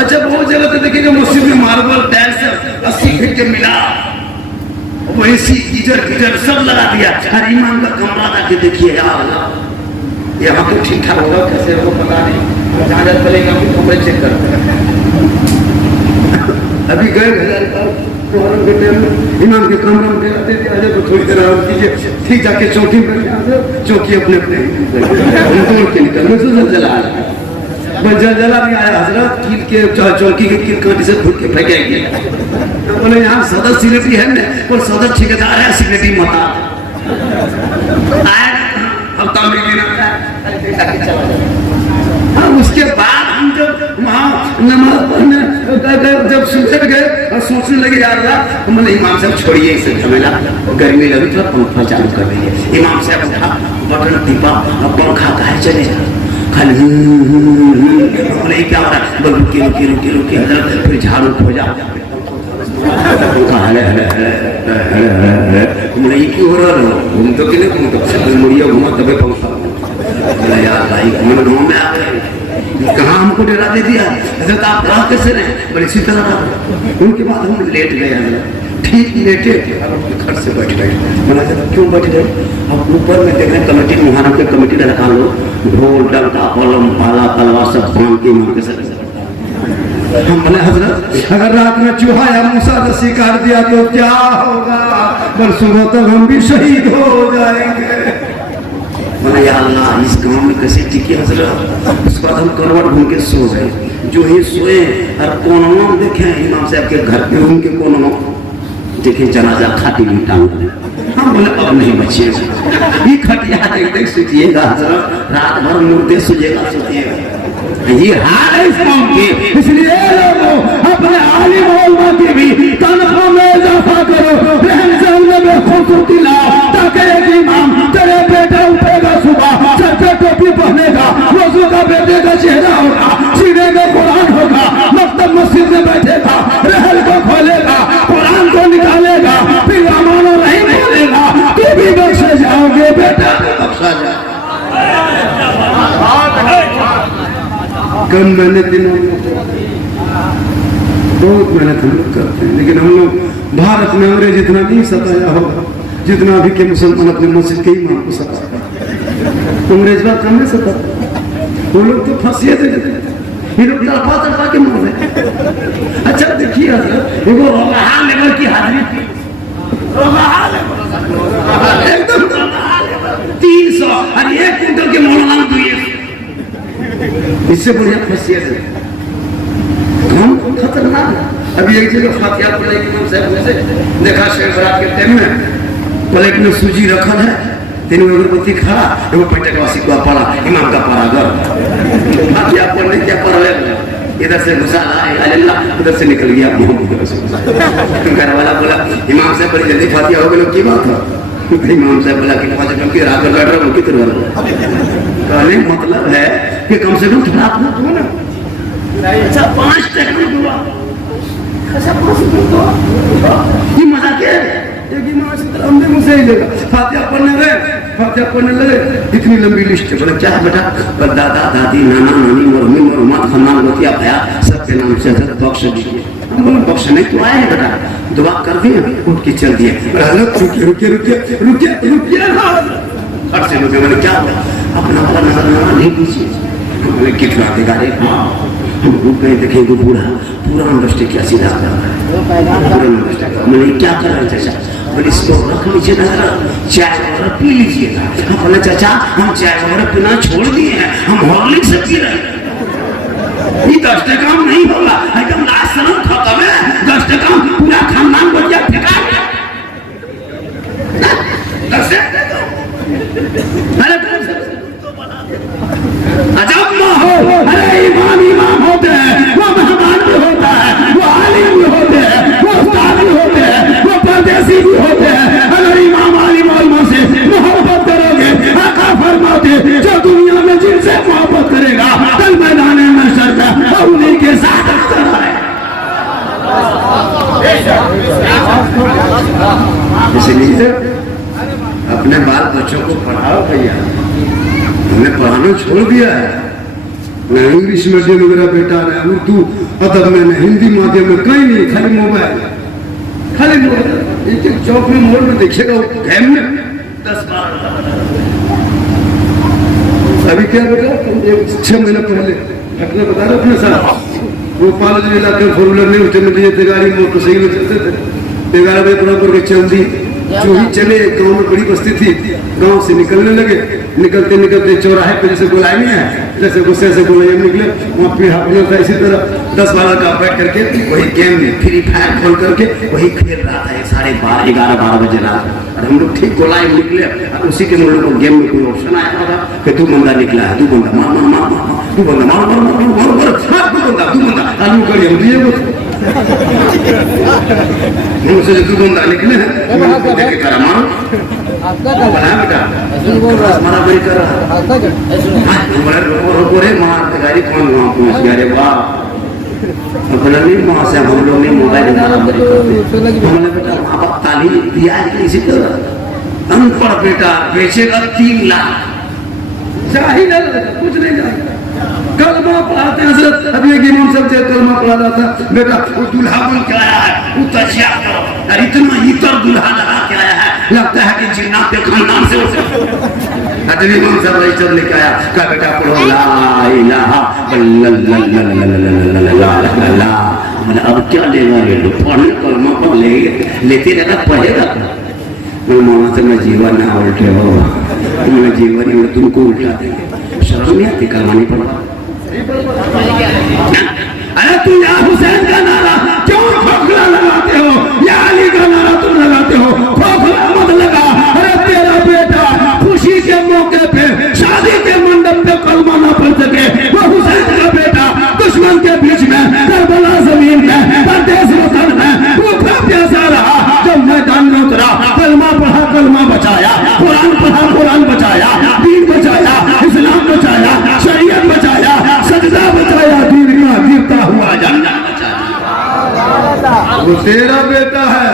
अच्छा बहुत जगह तो देखिएगा मस्जिद में मार्बल टाइल्स 80 फीट के मिला, वैसी गीजर गीजर सब लगा दिया। हर इमाम का कमरा जाके देखिए यार, यहाँ तो ठीक ठाक होगा कैसे हो पता नहीं, जहाँ जब चलेगा कमरे चेक करते हैं। अभी गए इमाम के कमरे में रहते थे, अजय तो थोड़ी देर आराम कीजिए, ठीक जाके चौकी पर चौकी अपने अपने तोड़ के निकल जला जला भी आया हजरत, कील के चौकी के कील कांटे से फूट के फेंकेंगे। तो बोले यहाँ सदर सिगरेटी है ना, और सदर ठेकेदार है सिगरेटी मता हफ्ता में लेना। हाँ उसके बाद हम जब वहाँ नमाज पढ़ने जब सुबह गए और सोचने लगे यार मैंने इमाम साहब छोड़िए इसे झमेला, गर्मी लगी थोड़ा पंखा चालू कर दीजिए। इमाम साहब उठा बटन टिपा, अब पंखा कहा चले खाली नहीं क्या हो रहा है, रुके रुके रुके रुके फिर झाड़ू खोजा क्यों हो रहा घूम तो कि नहीं घूम तो मुड़िया घूमा तबे पंखा यार भाई गाँव में आ गए, कहाँ हमको डरा दे दिया। हजरत आप रहा कैसे रहे, बड़े इसी तरह उनके बाद हम लेट गए, ठीक लेटे घर से बैठ गए। मैंने कहा क्यों बैठ गए, अब ऊपर में देख रहे कमेटी मुहारम के कमेटी रखा लो, ढोल डंका कलम पाला तलवार सब बांध के मार के हम बोले हजरत अगर रात में चूहा या मूसा का शिकार दिया तो क्या होगा, पर सुबह तक हम भी शहीद हो जाएंगे। बोले या अल्लाह इस गांव में कैसे टिके हजरत। उसके बाद हम करवट घूम के सो गए, जो ही सोए और कोनों देखे इमाम साहब के घर पे उनके कोनों देखे जनाजा खाटी में टांग रहे। हम बोले अब नहीं बचिए, ये खटिया देख देख सुतिएगा हजरत, रात भर मुर्दे सुझेगा सुतिएगा, ये हाल है इस कौम की। इसलिए लोगों अपने आलिम उलमा की भी तनख्वाह में इजाफा करो, रहन सहन में खूबसूरती लाओ, ताकि एक इमाम तेरे बेटा उठेगा सुबह सर पे टोपी पहनेगा, वजू का बेटे का चेहरा होगा, सीने का कुरान होगा, मकतब मस्जिद में बैठेगा, रहल को खोलेगा, कुरान को निकालेगा, फिर अमान और रहीम बोलेगा, तू भी बख्शे जाओगे बेटा, बख्शा जा। कम मेहनत दिनों में बहुत मेहनत हम लोग करते हैं, लेकिन हम लोग भारत में अंग्रेज इतना नहीं सताया होगा जितना अभी के मुसलमान अपने मस्जिद के इमाम को सताते हैं। अंग्रेज बात कम नहीं सताते, वो लोग तो फांसी दे देते, ये लोग तड़पा तड़पा के मार रहे। अच्छा देखिए वो रोगाहा लेवल की हाजिरी थी, एकदम 300 और 1 क्विंटल के मौलाना दिए, इससे बढ़िया फंसिया से हम खतरनाक। अभी एक जगह फातिहा पढ़ाई इमाम साहब ने से देखा शेख बरात के टाइम में प्लेट में सूजी रखल है, 3 अगरबत्ती खड़ा, एगो पैटकवासी को पड़ा, इमाम का पड़ा घर फातिहा पढ़ने क्या पढ़ ले, इधर से घुसा अल्लाह, उधर से निकल गया मोहम्मद रसूल। घर वाला बोला इमाम साहब बड़ी जल्दी फातिहा हो गई, की बात है। इमाम साहब बोला कि 5 मिनट की रात में बैठ रहा हूँ कितने कहने मतलब है कि कम से कम थोड़ा अपना दो ना। अच्छा 5 सेकंड हुआ, अच्छा 5 सेकंड हुआ, ये मजा क्या है। एक इमाम से हमने मुझसे ही देखा फातिहा पढ़ने गए, फातिहा पढ़ने लगे, इतनी लंबी लिस्ट है। बोले क्या है बेटा, पर दादा दादी नाना नानी मरमी मरमात खानदान बतिया भया सबके नाम से बख्श दीजिए। हम बोले बख्श नहीं तो आए बेटा, दुआ कर दिए, उठ के चल दिए। रुकिए रुकिए रुकिए रुकिए रुकिए हट से रुके। मैंने क्या अपना वाला नजर नहीं कीजिए, मैंने कितना देखा रे हम रुक गए, देखें वो बूढ़ा पूरा नमस्ते क्या सीधा कर रहा है, पूरा नमस्ते। मैंने क्या कर रहा है चाचा, बोले इसको रख लीजिए ना, चाय वगैरह पी लीजिएगा। हम बोले चाचा हम चाय वगैरह पीना छोड़ दिए हैं, हम हॉर्लिक्स से पी रहे हैं, ये 10 टका नहीं होगा, एकदम लास्ट समय खत्म है, 10 टका पूरा खानदान बढ़िया फेंका अजब माहौल। अरे इमाम इमाम होते हैं, वो मेहमान भी होता है, वो आलिम भी होते हैं, वो उस्ताद भी होते हैं, वो परदेसी भी होते हैं। अगर इमाम आलिम उलमा से मोहब्बत करोगे, आका फरमाते जो दुनिया में जिनसे मोहब्बत करेगा कल मैदान महशर में और उन्हीं के साथ इसलिए अपने बाल बच्चों को पढ़ाओ भैया, हमने पढ़ाना छोड़ दिया है, न इंग्लिश मीडियम में मेरा बेटा, न उर्दू अदब में, न हिंदी माध्यम में, कहीं नहीं, खाली मोबाइल, खाली मोबाइल। एक चौक में मोड़ में देखिएगा गेम में 10-12। अभी क्या बेटा 6 महीने पहले घटना बता रहे अपने साथ, वो पालज इलाके में 4 व्हीलर नहीं उठने दिए थे, गाड़ी मोटरसाइकिल में चलते थे, 11 बजे बराबर के चल दी, जो ही चले। गांव में बड़ी बस्ती थी, गांव से निकलने लगे, निकलते निकलते चौराहे पे जैसे गोलाई नहीं है, जैसे गुस्से से गोलाई निकले, वहाँ पे अपना था इसी तरह 10-12 का पैक करके वही गेम में फ्री फायर खोल करके वही खेल रहा था। 12:30 11-12 बजे रात, और हम लोग ठीक गोलाई में निकले, और उसी के हम लोग को गेम में कोई ऑप्शन आया था कि 2 बंदा निकला है, 2 बंदा मार मार मार मार, 2 बंदा मार मार मार मार मार, 2 बंदा आलू करिए हम दिए वो उनसे 2 बंदा निकले हैं, देख के करा मारो बनाया बेटा मारा बड़ी कर रहा है, मार गाड़ी कौन वहाँ पहुँच गया रे वाह। नहीं वहाँ से हम लोग ने मोबाइल हमने बेटा माँ बाप ताली दिया है इसी तरह। अनपढ़ बेटा बेचेगा 3 लाख, जाहिल है कुछ नहीं जाएगा। कलमा पढ़ाते हैं हजरत, अभी एक इमाम साहब थे कलमा पढ़ा रहा था, बेटा वो दूल्हा बन के आया है, वो तजिया करो, और इतना इतर दूल्हा लगा के आया है, लगता है कि जिन्नात के खानदान से अजली इमाम साहब रजिस्टर लेके आया, कहा बेटा पढ़ो ला इलाहा इल्लल्लाह। मैंने अब क्या लेगा ले लो, पढ़ने कलमा पढ़ लेते रहता पढ़ेगा। मौलाना से मैं जीवन ना उल्टे हो, मैं जीवन में तुमको उल्टा देंगे, शर्म नहीं आती कलमानी पढ़ा। अरे तू या हुसैन का नारा क्यों खोखला लगाते हो, या अली का नारा तुम लगाते हो, खोखला मत लगा। अरे तेरा बेटा खुशी के मौके पे शादी के मंडप पे कलमा ना पढ़ सके, वो हुसैन का बेटा दुश्मन के बीच में करबला जमीन में परदेश वतन में भूखा प्यासा रहा, जब मैदान में उतरा कलमा पढ़ा कलमा बचाया, कुरान पढ़ा कुरान बचाया, दीन बचाया, इस्लाम बचाया, शरीयत बचाया, सजदा बचाया, दीन का गिरता हुआ जन्नत बचाया। वो तेरा बेटा है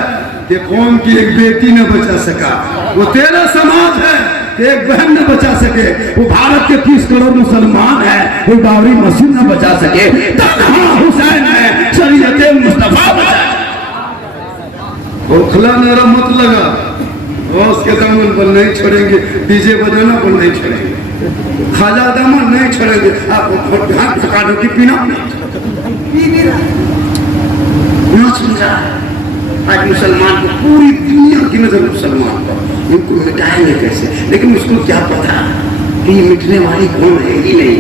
कि कौम की एक बेटी ने बचा सका, वो तेरा समाज है कि एक बहन ने बचा सके, वो भारत के 30 करोड़ मुसलमान है, वो बाबरी मस्जिद न बचा सके, तन्हा हुसैन है शरीयत मुस्तफा बचा। खोखला नारा मत लगा, उसके दामन पर नहीं छोड़ेंगे, डीजे बजाना पर नहीं छोड़ेंगे, खाजा दामन नहीं छोड़ेंगे, आपको ध्यान थकाने की पीना आज मुसलमान को पूरी दुनिया की नजर मुसलमान को, इनको मिटाएंगे कैसे, लेकिन उसको क्या पता कि मिटने वाली कौन है ही नहीं।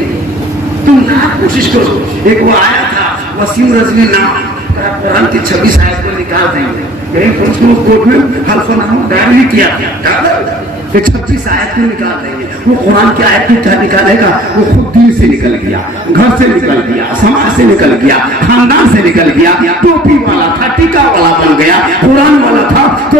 तुम ना कोशिश करो। एक वो आया था वसीम रजवी नाम, कुरान की 26 आयत को निकाल देंगे, यही कोर्ट में हल्फनामा दायर ही किया कि 26 आयत को निकाल देंगे। वो कुरान की आयत को क्या निकालेगा, वो खुद दिल से निकल गया, घर से निकल गया, समाज से निकल गया, खानदान से निकल गया, टोपी वाला था टीका वाला बन गया, कुरान वाला था तो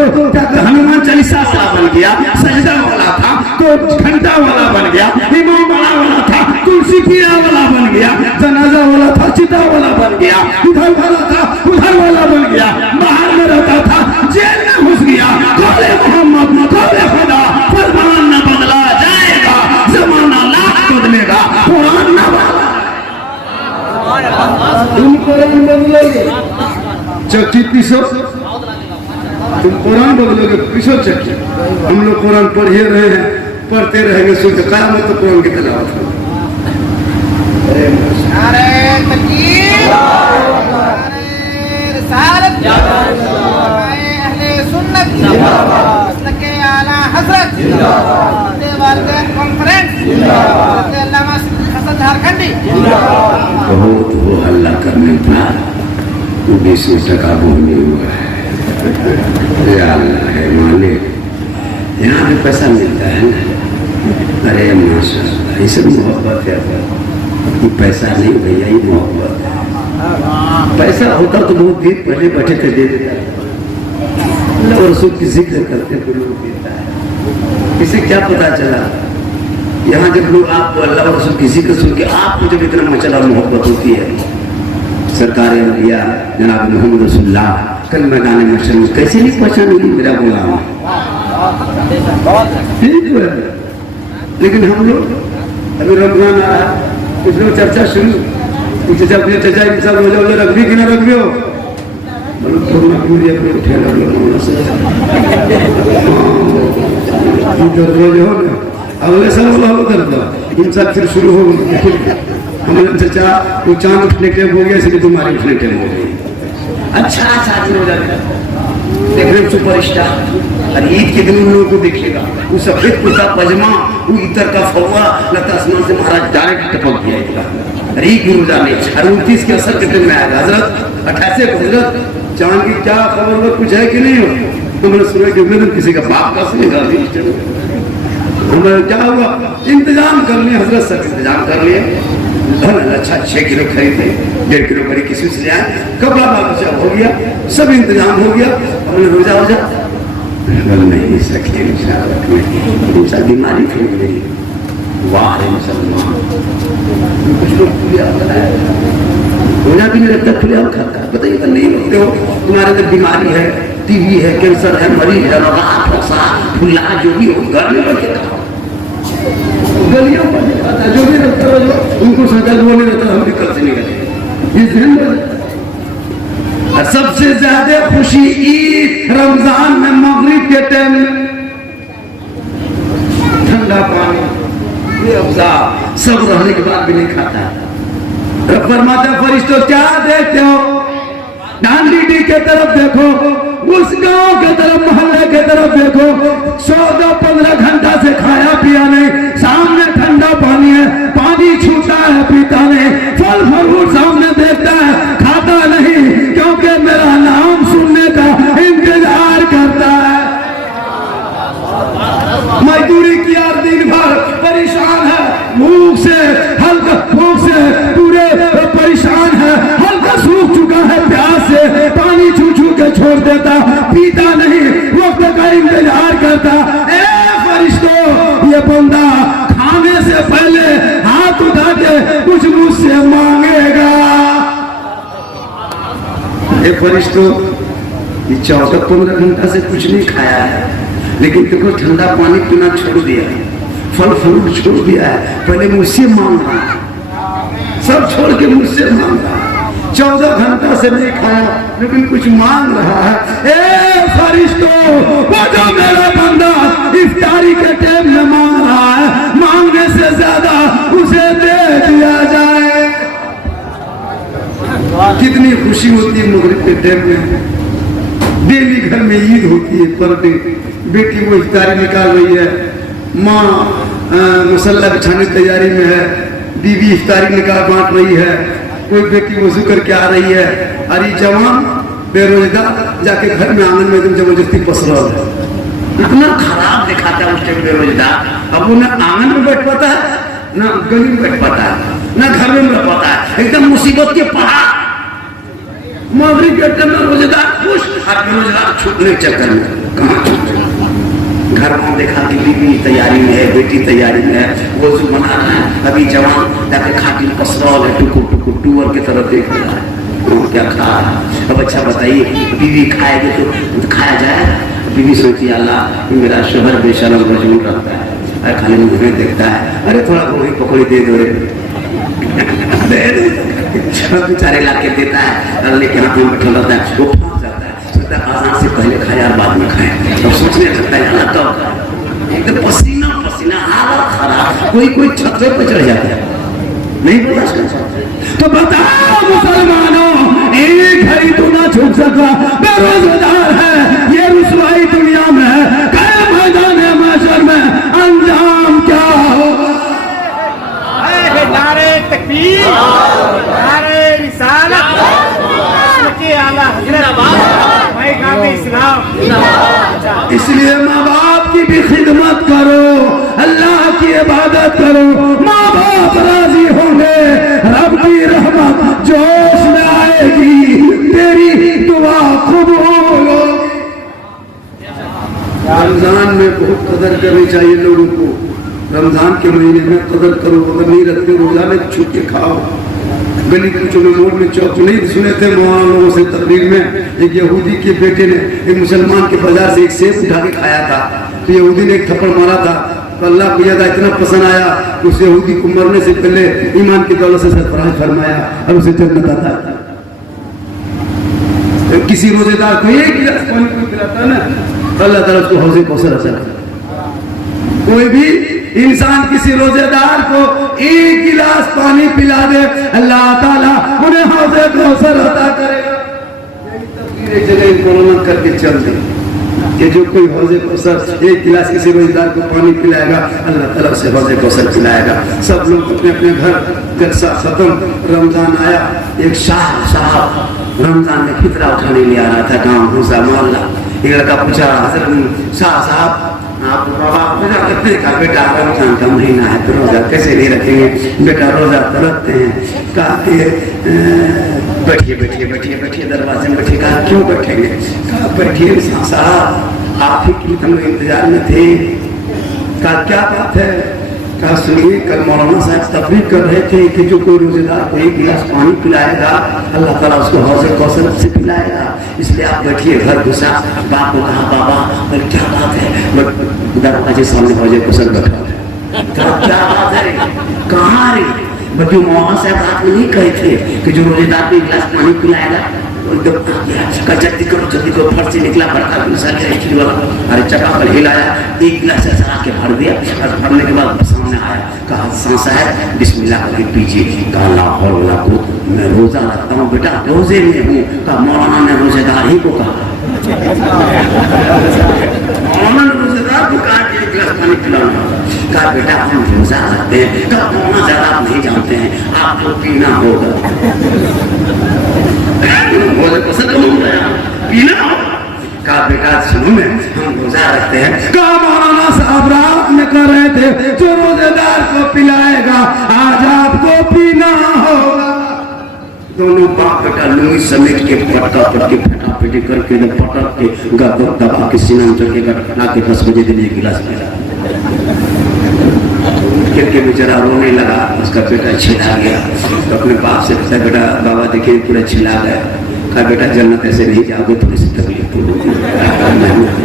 हनुमान चालीसा वाला बन गया, सजदा वाला था तो घंटा वाला बन गया, इमाम वाला था तुलसी पीड़ा वाला बन गया, जनाजा वाला था चिता वाला बन गया, इधर वाला था उधर वाला बन गया, बाहर में रहता था जेल में घुस गया। कौले मोहम्मद कौले खुदा फरमान न बदला जाएगा, जमाना लाख बदलेगा, कुरान न बदला। तुम कुरान बदलोगे चक्की पीसो, तुम कुरान बदलोगे पीसो चक्की। हम लोग कुरान पढ़ ही रहे हैं, पढ़ते रहेंगे, सुनते कयामत तक कुरान की तिलावत। अरे तकबीर, अरे रिसालत, अहले सुन्नत, के आला हजरत, वालिदैन कॉन्फ्रेंस, अल्लामा हसन झारखंडी। बहुत वो हल्ला करने पर 20 टका बोलने हुआ है, है मालिक यहाँ पे पैसा मिलता है ना। अरे माशाल्लाह, ये सब मोहब्बत है, पैसा नहीं भैया, ये मोहब्बत है। पैसा होता तो बहुत देर पहले बैठे कर दे देता, और उसको किसी जिक्र करते तो लोग देता है। इसे क्या पता चला, यहाँ जब लोग आप अल्लाह और रसूल किसी को सुन के आपको जब इतना मचला मोहब्बत होती है। सरकार अलिया जनाब मोहम्मद रसूलुल्लाह कल मैदान महशर में कैसे नहीं पहचानेंगे मेरा गुलाम, ठीक है। लेकिन हम लोग अभी रमजान आ रहा, कुछ लोग चर्चा शुरू कुछ अपने चर्चा सब रोजा वोजा रख भी कि ना रख भी हो अगले साल वाला कर दो इन सब फिर शुरू हो हमारे चचा वो चांद उठने के हो गया इसलिए तुम्हारी उठने के हो गई अच्छा शादी हो जाएगा देख रहे सुपरस्टार और ईद के दिन उन लोगों को देखिएगा वो सफेद कुर्ता पजामा वो इतर का फौवा लता आसमान से महाराज डायरेक्ट टपक गया अरे गुरु जाने और 29 के असर के दिन में आया हजरत 28 को हजरत चांद की क्या खबर कुछ है कि नहीं हो तुमने सुना कि अगले दिन किसी का बाप का सुनेगा हमारे क्या हुआ इंतजाम कर लिए हजरत सब इंतजाम कर लिए अच्छा 6 किलो खरीदे 1.5 किलो बड़ी किसी से आए कपड़ा बाबा हो गया सब इंतजाम हो गया हमने रोजा हो जा नहीं सके इंसान बीमारी फैल गई वाह मुसलमान कुछ लोग रोजा भी नहीं रखता खुले हम खाता बताइए तो नहीं रखते हो तुम्हारे अंदर बीमारी है टीबी है कैंसर है मरीज है फुल्ला जो भी हो घर में रख के खाओ गलियों पर जो भी रखता हो उनको सजग बोले रहता हम दिक्कत से निकले इस दिन सबसे ज्यादा खुशी ईद रमजान में मगरिब के टाइम में ठंडा पानी सब रहने के बाद भी नहीं खाता फरमाता फरिश्तों क्या देखते हो डांडी के तरफ देखो उस गांव के तरफ मोहल्ले के तरफ देखो 14-15 घंटा से खाया पिया नहीं सामने ठंडा पानी है पानी छूटा है पीता नहीं फल फ्रूट सामने देखता है खाता नहीं क्योंकि मेरा नाम सुनने का इंतजार करता है मजदूरी किया दिन भर परेशान है भूख से पूरे परेशान है हल्का सूख चुका है प्यास से पानी छू के छोड़ देता पीता नहीं वक्त का इंतजार करता ए फरिश्तों ये बंदा खाने से पहले हाथ उठा के कुछ मुझसे मांगेगा ए फरिश्तों ये 14-15 घंटा से कुछ नहीं खाया है लेकिन तुमको ठंडा पानी पीना छोड़ दिया फल फ्रूट छोड़ दिया है पहले मुझसे मांग रहा सब छोड़ के मुझसे मांग रहा 14 घंटा से नहीं खाया लेकिन कुछ मांग रहा है ए फरिश्तों वो जो मेरा बंदा इफ्तारी के टाइम में मांग रहा है मांगने से ज्यादा उसे दे दिया जाए कितनी खुशी होती है मगरिब के टाइम में डेली घर में ईद होती है पर डे बेटी वो इफ्तारी निकाल रही है माँ मुसल्ला बिछाने की तैयारी में है बीवी इफ्तारी निकाल बांट रही है कोई बेटी वजू करके आ रही है अरे जवान बेरोजगार जाके घर में आंगन में जबरदस्ती पसरा है इतना खराब दिखाता है उस टाइम बेरोजगार अब वो ना आंगन में बैठ पाता है ना गली में बैठ पाता है ना घर में बैठ पाता है एकदम मुसीबत के पहाड़ मगरिब के टाइम में रोजेदार खुश और बेरोजगार छूटने चक्कर में कहाँ छूट घर में देखा कि बीवी तैयारी में है बेटी तैयारी में है वजू बना रहा है अभी जवान जाके खाटी पसरौल है टुकुर टूअर की तरफ देख रहा है वो क्या खा रहा है अब अच्छा बताइए बीवी खाएगी तो खाया जाए बीवी सोचती अल्लाह मेरा शोहर बेशरम मजबूर रहता है अरे खाली मुझे देखता है अरे थोड़ा गोभी पकौड़ी दे दो बेचारे ला के देता है लेकिन हाथ में बैठा रहता है वो फंस जाता है आजान से पहले खाए और बाद में खाए तो सोचने लगता है तो एकदम पसीना हालत खराब कोई छत पे चढ़ जाता है नहीं बोला तो बताओ मुसलमानों एक घड़ी तू ना छूट सका बेरोजगार है ये रुसवाई दुनिया में है कल मैदान महशर में अंजाम क्या होगा नारे तकबीर नारे रिसालत आला इस्लाम इसलिए माँ बाप की भी खिदमत करो अल्लाह की इबादत करो माँ बाप राजी होंगे रब की रहमत जोश में आएगी तेरी दुआ कबूल होगी रमजान में बहुत कदर करनी चाहिए लोगों को रमजान के महीने में कदर करो अगर नहीं रखते रोजा में छुप के खाओ गली कुचों में मोड़ में चौक नहीं सुने थे मौलाना लोगों से तकरीर में एक यहूदी के बेटे ने एक मुसलमान के बाजार से एक सेब उठा के खाया था तो यहूदी ने एक थप्पड़ मारा था तो अल्लाह को ज्यादा इतना पसंद आया कि उस यहूदी को मरने से पहले ईमान की दौलत से सरफराज फरमाया और उसे जन्नत अता की। किसी रोजेदार को एक गिलास पानी को पिलाता है ना, अल्लाह ताला उसको हौज़े कौसर अता करता। कोई भी इंसान किसी रोजेदार को एक गिलास पानी पिला दे, अल्लाह ताला उन्हें हौज़े कौसर अता करेगा। एक जगह कोरोना करके चल दे कि जो कोई हौज़े कौसर एक गिलास किसी रोजेदार को पानी पिलाएगा, अल्लाह ताला उसे हौज़े कौसर पिलाएगा। सब लोग अपने अपने घर जलसा खत्म, रमजान आया। एक शाह साहब रमजान में फितरा उठाने ले आ रहा था गाँव भूसा मोहल्ला। एक लड़का पूछा, शाह साहब आप बेटा रमजान का महीना है तो रोजा कैसे नहीं रखेंगे? बेटा रोजा तो रखते हैं। कहा कि बैठिए बैठिए बैठिए बैठिए, दरवाजे में बैठिए। कहा क्यों बैठेंगे? कहा बैठिए साहब, आप ही की हम इंतजार में थे। कहा क्या बात है? कहा सुनिए, कल मौलाना साहब तकरीर कर रहे थे कि जो कोई रोजेदार को एक गिलास पानी पिलाएगा, अल्लाह ताला उसको हौज़े कौसर से पिलाएगा। इसलिए आप बैठिए। घर घुसा, बाप को कहा बाबा और क्या बात है? दरवाजे सामने हौज़े कौसर बैठा है। क्या बात है? कहाँ रे? बच्चों मौलाना साहब रात में नहीं कहे थे कि जो रोजेदार को एक गिलास पानी पिलाएगा? जल्दी करो जल्दी करो। फट से निकला बड़का अरे चका पर हिलाया, एक गिलास ऐसा के भर दिया और भरने के बाद सामने आया। कहा साहब बिस्मिल्लाह करके पीजिए। कहा लाहौल वाला को मैं रोजा रखता हूँ बेटा, रोजे में हूँ। कहा मौलाना ने रोजेदार ही को कहा, मौलाना ने रोजेदार को कहा कि एक गिलास पानी पिलाना। कहा बेटा हम रोजा रखते हैं। कहा मौलाना ज्यादा आप नहीं जानते हैं, आपको पीना होगा। कहा बेटा सुनो मैं, हम रोजा रखते हैं। कहा मौलाना साहब रात में कर रहे थे जो रोजेदार को पिलाएगा आज आपको पीना होगा। दोनों बाप बेटा लुंगी समेट के पटका पटके फटाफटी करके पटक के गर्दन दबा के सीना में चढ़ के घटना के 10 बजे दिन एक गिलास पिला के बेचारा रोने लगा। उसका बेटा छिला गया तो अपने बाप से पूछा, बेटा बाबा देखिए पूरा छिला गया। कहा बेटा जन्नत ऐसे नहीं जाओगे, थोड़ी सी तकलीफ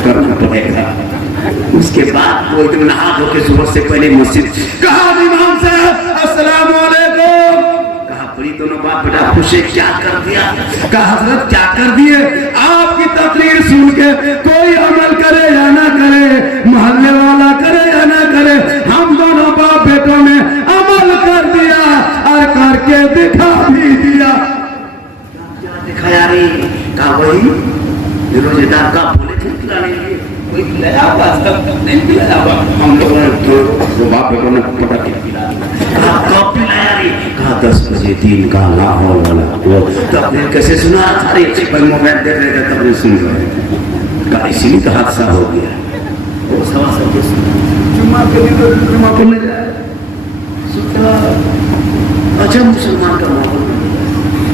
करना पड़ेगा। उसके बाद वो एकदम नहा धो के सुबह से पहले मस्जिद। कहा इमाम साहब अस्सलाम वालेकुम। कहा पूरी दोनों बाप बेटा खुशे क्या कर दिया? कहा हजरत क्या कर दिए? आपकी तकरीर सुन के कोई अमल करे या ना करे, मोहल्ले वाला करे या ना करे, हम दोनों बाप बेटों ने अमल कर दिया और करके दिखा भी दिया। क्या दिखाया रे? कहा वही रोजेदार का बोले थे पिलाने के लिए, कोई पिलाया हुआ नहीं पिलाया हुआ, हम लोगों ने तो बाप बेटों ने पटक के पिला दिया। कहा कब पिलाया रे? कहा 10 बजे दिन का लाहौल वाला वो तब कैसे सुना था रे? भाई मोबाइल देख रहे थे तब सुन रहे थे। कहा इसीलिए तो हादसा हो गया। वो सवा सब जुम्मा के दिन जुम्मा पढ़ने जाए अच्छा मुसलमान का माहौल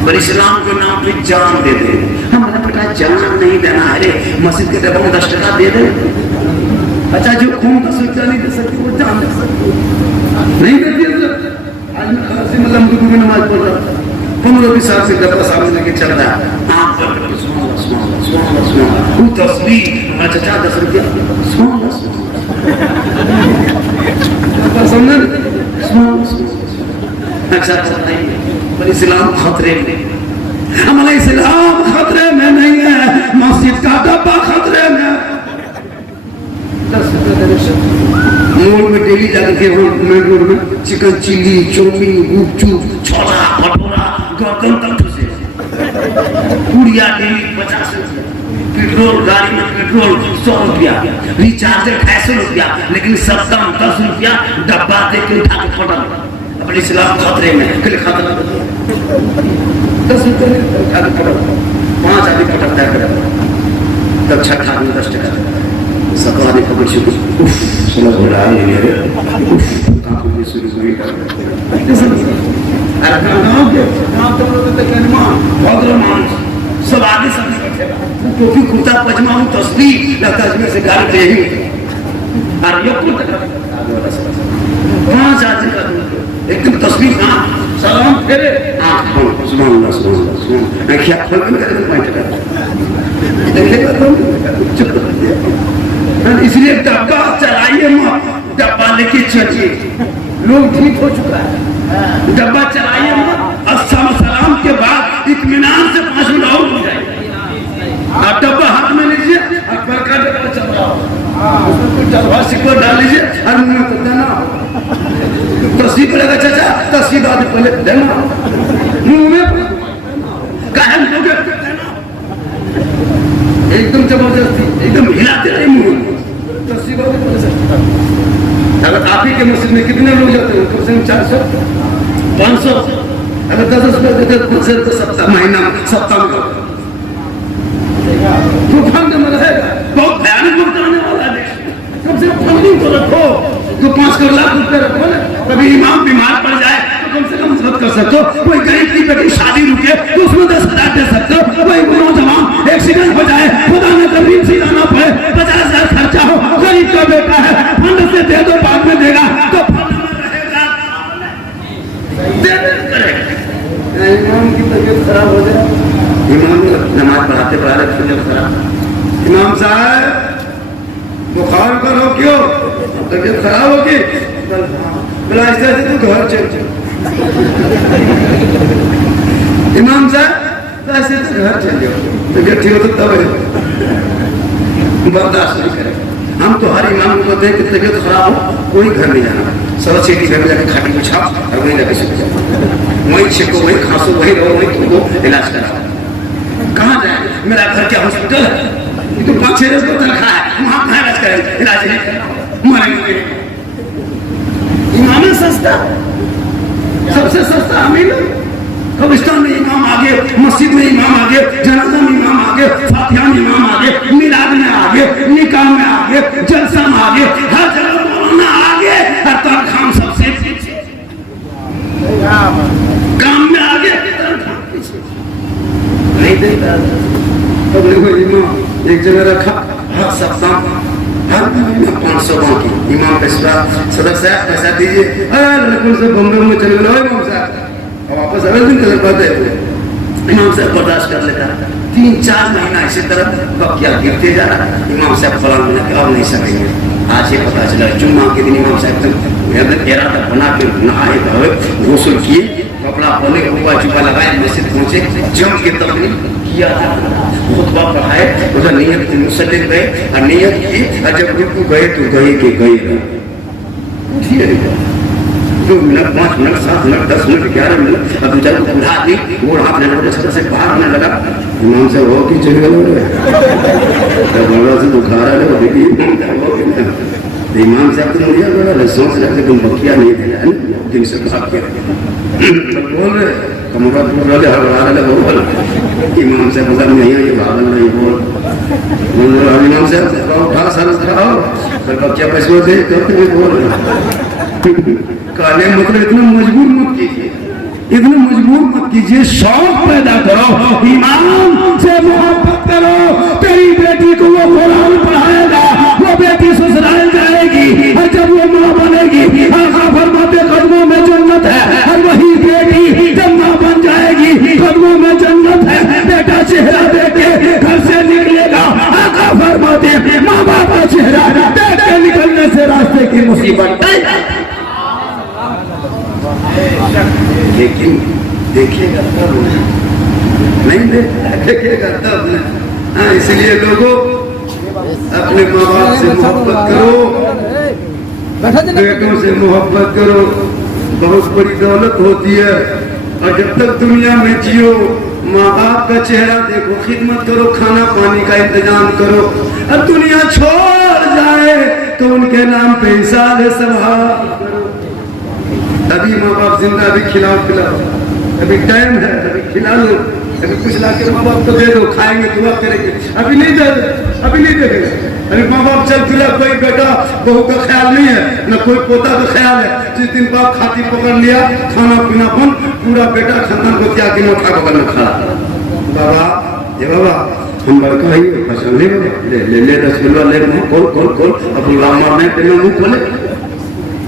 पर इस्लाम के नाम पे जान दे दे। हमारा बेटा जान नहीं देना है रे, मस्जिद के डब्बे में 10 टका दे दे। अच्छा जो खून का सोचा नहीं दे सकती वो जान दे सकती नहीं देती है। आज मैं खासी मतलब में नमाज पढ़ रहा था, 15 साल से डब्बा सामने लेके चल रहा है। वो तस्वीर अच्छा 10 रुपया पर इस्लाम खतरे में, हमारा इस्लाम खतरे में नहीं है, मस्जिद का डब्बा खतरे में। मोल में डेली जाकर के मेन रोड में चिकन चिल्ली, चौमीन, गुपचुप, छोला भटूरा गर्दन तक से पुड़िया डेली 50 रुपया, पेट्रोल गाड़ी में पेट्रोल 100 रुपया, रिचार्जर 250 रुपया, लेकिन सब दाम 10 रुपया। डब्बा दे के उठा के फटल। अपने इस्लाम खतरे में खतरा 10 रुपये उठा के फटल, 5 आदमी फटकता है तब 6 आदमी 10 टका सब आदमी पकड़ चुके। चलो बोला ये मेरे काफी शुरू हुई सब आगे टोपी कुर्ता पजामा तस्वीर लगता है से गाड़ी पे ही 5 आदमी का एकदम तस्वीर सलाम फेरे क्या खोल इसलिए डब्बा चलाइए, डब्बा बचिए, लोग ठीक हो चुका है। डब्बा चलाइए मत, अस्सलाम सलाम के बाद इत्मीनान से 5 मिनट और हो जाए। आप डब्बा हाथ में लीजिए और बड़का डब्बा चल रहा हो, उसमें कुछ डब्बा सिक्कों डाल लीजिए और मुंह में देना। तस्वीर पड़ेगा चाचा, तस्वीर बाद पहले देना मुंह में काहे लोगे एकदम जबरदस्ती, एकदम हिलाते रहे मुंह। तस्वीर बाद पहले से अगर आप ही के मस्जिद में कितने लोग जाते हो? कम से कम 400 500। अगर 10 रुपये देते तो सप्ताह महीना सप्ताह में तूफान में रहेगा। बहुत भयानक वक्त आने वाला है। कम से कम फंडिंग तो रखो, तो 5 लाख रुपए रखो ना। कभी इमाम बीमार पड़ जाए तो कम से कम मदद कर सकते हो। कोई गरीब की बेटी शादी रुके तो उसमें 10,000 दे सकते हो। कोई नौजवान एक्सीडेंट हो जाए, खुदा न करे सीधा ना पड़े, 50,000 खर्चा हो, गरीब का बेटा है, फंड से दे दो, बाद में देगा तो फंड में रहेगा। इमाम की तबीयत खराब हो जाए, इमाम नमाज पढ़ाते पढ़ाते तबीयत खराब। इमाम साहब बुखार करो, क्यों तबीयत खराब होगी? बोला ऐसे तू घर चल। इमाम साहब ऐसे घर चल जाओ, तबीयत ठीक हो तो तब बर्दाश्त नहीं करेगा। हम तो हर इमाम को कहते हैं कि तबीयत खराब हो कोई घर नहीं जाना, सब सीटी घर में जाकर खाटी बिछाओ और वहीं जाकर सो जाओ, वहीं छिपको, वहीं खांसो, वहीं रहो, वहीं तुमको इलाज कराओ। कहाँ जाए? मेरा घर क्या हॉस्पिटल है? तो 5-6 रोज को तनख्वाह है, वहाँ कहाँ इलाज करें? इलाज नहीं मरेंगे। इमाम सस्ता, सबसे सस्ता अमीर। कब्रिस्तान में इमाम आगे, मस्जिद में इमाम आगे, जनाजा में इमाम आगे, फातिहा में इमाम आगे, मिलाद में आगे, निकाह में आगे, जलसा में आगे, हर जगह मौलाना आगे, हर तनख्वाह सबसे पीछे, काम में आगे, तनख्वाह पीछे। नहीं देता तब इमाम एक जगह रखा, हर सप्ताह हर महीना 500 बाकी। इमाम पैसा सदर साहब पैसा दीजिए, लखनऊ से बम्बई में चले गए इमाम साहब, और वापस अगले दिन कलर पाते इमाम साहब बर्दाश्त कर लेता। 3-4 महीना इसी तरह बकिया गिरते जा रहा। इमाम साहब फलान में अब नहीं सकेंगे। आज ये पता चला जुम्मा के दिन इमाम साहब तो इरादा बना के नहाए धोए, गोसल किए, कपड़ा पहने, हुआ चुपा लगाए, मस्जिद पहुंचे, जम के तकलीफ किया, खुतबा पढ़ाए, उधर नियत मुसल्ले गए और नियत की, और जब रुकू गए तो गए के गए। उठिए 2 minute, 5 minute, 7 minute, 10 minute, 11 minute, अब जब बुढ़ा दी वो हाथ में से बाहर आने लगा। इमाम से वो की चल गए से बुखार है वो देखिए। इमाम साहब तो मुझे बोला सोच रहे तुम बकिया नहीं दे दिन से बोल रहे कमरा पूरा हड़बड़ा रहे बोल। इमाम साहब मतलब नहीं है ये भागल नहीं बोल। इमाम साहब उठा सर उठाओ बकिया पैसे दे करते बोल काले मतलब इतना मजबूर मत कीजिए, इतना मजबूर मत कीजिए, शौक पैदा करो, ईमान से मोहब्बत करो। तेरी बेटी को वो कुरान पढ़ाएगा, वो बेटी ससुराल जाएगी और जब वो माँ बनेगी आका फरमाते कदमों में जन्नत है, और वही बेटी जब माँ बन जाएगी कदमों में जन्नत है। बेटा चेहरा देख के घर से निकलेगा, आका फरमाते माँ बाप का चेहरा देख के निकलने से रास्ते की मुसीबत लेकिन देखिएगा तब नहीं देखेगा तब न। इसलिए लोगों अपने माँ बाप से मोहब्बत करो, बेटों से मोहब्बत करो, बहुत बड़ी दौलत होती है। और जब तक दुनिया में जियो माँ बाप का चेहरा देखो, खिदमत करो, खाना पानी का इंतजाम करो। अब दुनिया छोड़ जाए तो उनके नाम पे हिसाब सवाल करो। अभी माँ बाप जिंदा, अभी खिलाओ पिलाओ, अभी टाइम है, अभी खिला लो, अभी कुछ ला के माँ बाप को दे दो, खाएंगे दुआ करेंगे। अभी नहीं दे, अभी नहीं देंगे। अभी माँ बाप चल फिरा, कोई बेटा बहू का ख्याल नहीं है, न कोई पोता का ख्याल है। जिस दिन बाप खाती पकड़ लिया, खाना पीना बंद, पूरा बेटा खानदान को त्याग के खा पकड़ना खड़ा। बाबा ये बाबा हम बड़का ही पसंद ले ले ले रसगुल्ला ले, खोल अब मारने के लिए मुंह खोले।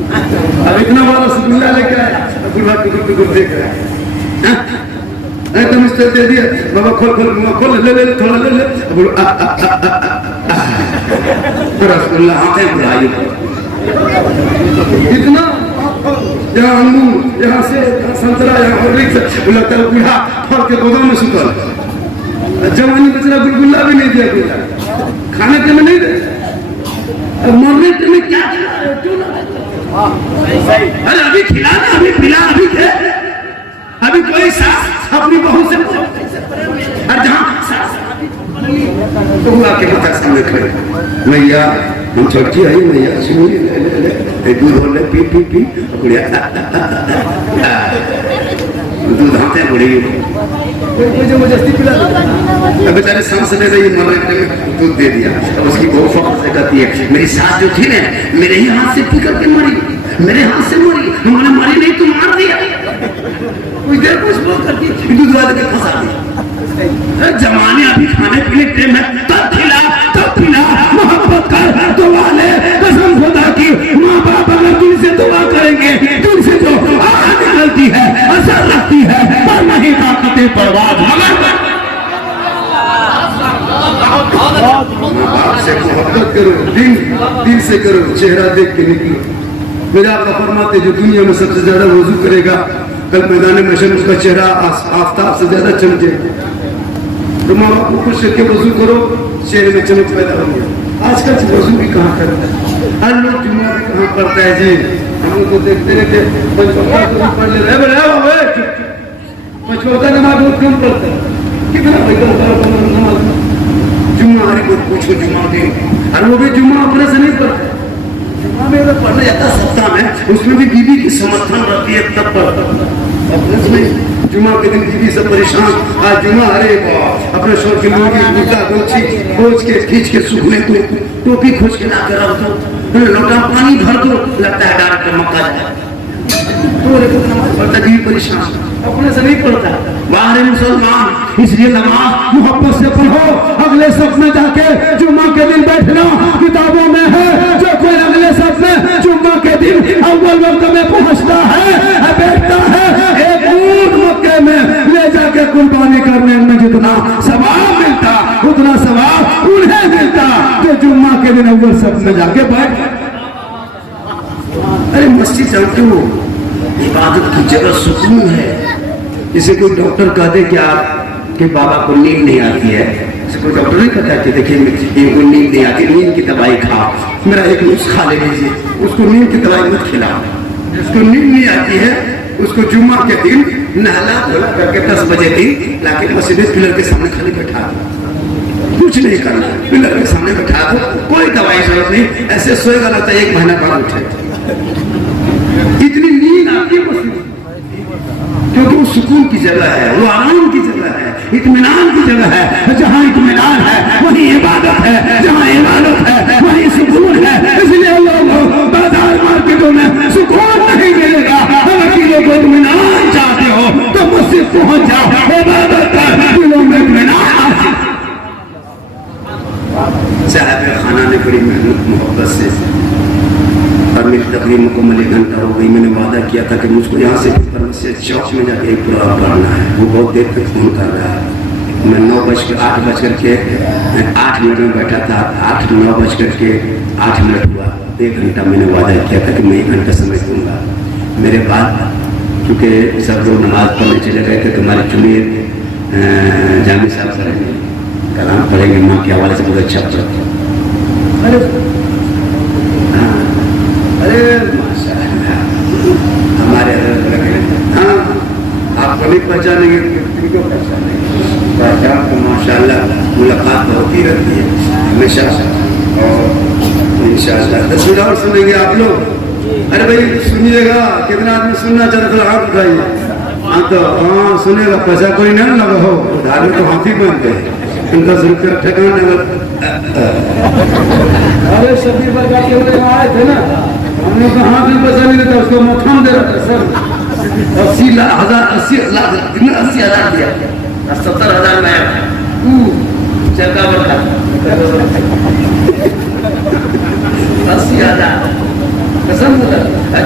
अब इतना बड़ा रसगुल्ला लेके आया, रसगुल्ला टुकुर देख रहा है, एकदम इस दे दिया। बाबा खोल ले थोड़ा ले ले, रसगुल्ला हाथे बुलाई इतना यहाँ अंगूर, यहाँ से संतरा, यहाँ हॉर्लिक्स, लगता है बूढ़ा फल के गोदाम में सुतल। जवानी बचरा गुलगुल्ला भी नहीं दिया कोई, खाने के में नहीं दे, मरने के में क्या खिला, क्यों ना? अरे अभी खिलाना, अभी पिला, अभी दे। अभी कोई सास अपनी बहू से और जहाँ तो हुआ के माता सामने खड़े, मैया हम छोटकी आई, मैया सुनिए दूध हो ले, पी पी पी, बुढ़िया दूध हाथे बुढ़ी मुझे जबरदस्ती पिला, बेचारे सांस ले रही, मरने दूध दे दिया। अब उसकी बहुत फौक से कहती है, मेरी सास जो थी ना मेरे ही हाथ से पी करके मरी, मेरे हाथ से मरी, हमने मरी नहीं तो मार दिया। कुछ देर कुछ बोल करती दूध वाले के फंसा दिया। जमाने अभी खाने पीने टाइम है, तब खिला तब पिला, मोहब्बत कर तो वाले, कसम खुदा की माँ बाप अगर तुमसे दुआ करेंगे, तुमसे जो आवाज निकलती है असर रखती है, पर नहीं ताकतें बर्बाद। मगर बाप से मोहब्बत करो, दिल से करो, चेहरा देख के निकलो। मेरा आपका फरमाते जो दुनिया में सबसे ज्यादा वजू करेगा कल मैदान महशर उसका चेहरा आफताब से ज्यादा चमकेगा। तो माँ बाप को खुश करके वजू करो, चेहरे में चमक पैदा होगी। आजकल वजू भी कहाँ करता है, हर लोग जुम्मा भी कहाँ पढ़ता है जी। हम लोग को देखते रहते पंचवक्ता तो पढ़ ले रहे, पंचवक्ता नमाज बहुत कम पढ़ता है, कितना नमाज जुम्मा हरी को पूछो जुम्मा दे, और वो भी जुम्मा अपने से नहीं पढ़ता। जुम्मा में अगर पढ़ने जाता सप्ताह में, उसमें भी बीबी की समर्थन रहती है तब पढ़ता। जुम्मा के दिन बीबी सब परेशान, आज जुम्मा, अरे अपने शोर की मुर्गी गुद्दा गोची खोज के खींच के सूखने दो, टोपी खोज के ला कर रख दो, लोटा पानी भर दो, लगता है डायरेक्ट मक्का जाए तो नमाज पढ़ता बीवी परेशान, अपने से नहीं पढ़ता। बाहर मुसलमान, इसलिए नमाज मोहब्बत से पढ़ो। अगले सफ में जाके जुम्मा के दिन बैठना, किताबों में है जो कोई अगले सफ में जुम्मा के दिन अव्वल वक्त में पहुंचता है, बैठता है, एक ऊंट मक्के में ले जाके कुर्बानी करने में जितना सवाब मिलता उतना सवाब उन्हें मिलता जो जुम्मा के दिन अव्वल सफ में जाके बैठ। अरे मस्जिद जानते हो इबादत की जगह सुकून है। जैसे कोई डॉक्टर कह दे कि आपके बाबा को नींद नहीं आती है, जैसे कोई डॉक्टर नहीं कहता कि देखिए इनको नींद नहीं आती, नींद की दवाई खाओ, मेरा एक नुस्खा ले लीजिए, उसको नींद की दवाई मत खिलाओ। जिसको नींद नहीं आती है उसको जुम्मा के दिन नहला धोला करके 10 बजे दिन लाके मस्जिद पिलर के सामने खाली बैठा दो, कुछ नहीं करना, पिलर के सामने बैठा दो, कोई दवाई जरूरत नहीं, ऐसे सोएगा रहता है 1 महीना बाद उठे। इतनी नींद आती है क्योंकि वो सुकून की जगह है, वो आराम की जगह है, इत्मीनान की जगह है। जहाँ इत्मीनान है वहीं इबादत है, जहाँ इबादत है वहीं सुकून है। इसलिए लोग बाजार मार्केटों में सुकून नहीं मिलेगा। अगर दिलों को इत्मीनान चाहते हो तो मस्जिद पहुंच जाओ, इबादत कर, दिलों में इत्मीनान। साहब खाना ने बड़ी मेहनत मोहब्बत से, और मेरी तकरीब मुकम्मल 1 घंटा हो गई। मैंने वादा किया था कि मुझको यहाँ से चौक में जाके एक पूरा पढ़ना है। वो बहुत देर तक फोन कर रहा है। मैं 8:08 में बैठा था, 9:08 हुआ, 1 घंटा मैंने वादा किया था कि मैं 1 घंटा समय दूंगा। मेरे बाद क्योंकि सब लोग नमाज पढ़ने चले गए थे, तुम्हारी चुनिए जामी साहब करेंगे, कलाम पढ़ेंगे, माँ के हवाले से बहुत अच्छा पढ़ते। अरे माशाअल्लाह, हमारे हाँ आपको नहीं पहचानेंगे, किनको पहचानेंगे, पहचान तो माशाअल्लाह मुलाकात होती रहती है हमेशा, और इंशाअल्लाह 10 मिनट और सुनेंगे आप लोग। अरे भाई सुनिएगा, कितना आदमी सुनना चाहता है हाथ उठाइए। हाँ तो हाँ सुनेगा, पैसा कोई नहीं लगा हो, धार्मिक तो हाथी बनते हैं, 10 रुपया ठकाने। अरे शबीर बरगा के हुए आए थे ना, हमने कहा भी पैसा नहीं देता, उसको मथम दे रहा था सर, 80,000 दिया, 70,000 में चरका बरखा 80,000 कसम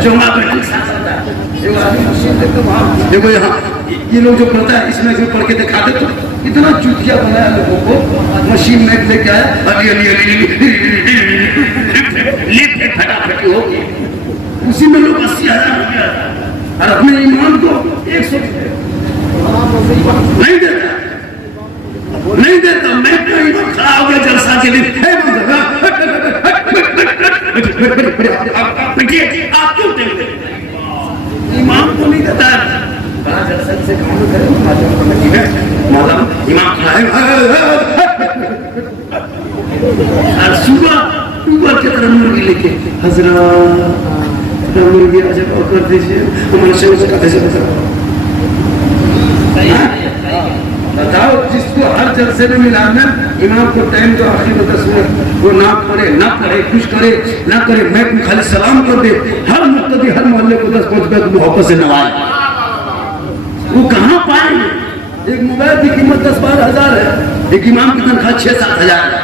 चौंगा पे देखो यहाँ ये लोग जो पढ़ता है इसमें से पढ़ के दिखा दे तो इतना चुतिया बनाया लोगों को। मशीन में लेके आया अली अली अली लिख फटाफट होगी, उसी में लोग 80,000 रुपया और अपने ईमान को 100 नहीं देता, नहीं देता। मैं कहीं खड़ा हो गया जलसा के दिन, आप क्यों देते इमाम को नहीं देता? बड़ा जलसा से काम करे इमाम खड़ा है सुबह के तरह मुर्गी लेके हजरत मुर्गी आज कर दीजिए हमारे से कैसे बताओ। जिसको हर जलसे में मिलाना इमाम को टाइम दो, आखिर में 10 मिनट वो ना पढ़े ना पढ़े कुछ करे ना करे, मैं को खाली सलाम कर दे। हर मुक्तदी हर मोहल्ले को 10-5 रुपए मोहब्बत से नवाज, वो कहाँ पाएंगे? एक मोबाइल की कीमत 10-12 हजार है, एक इमाम की तनख्वाह 6-7 हजार है।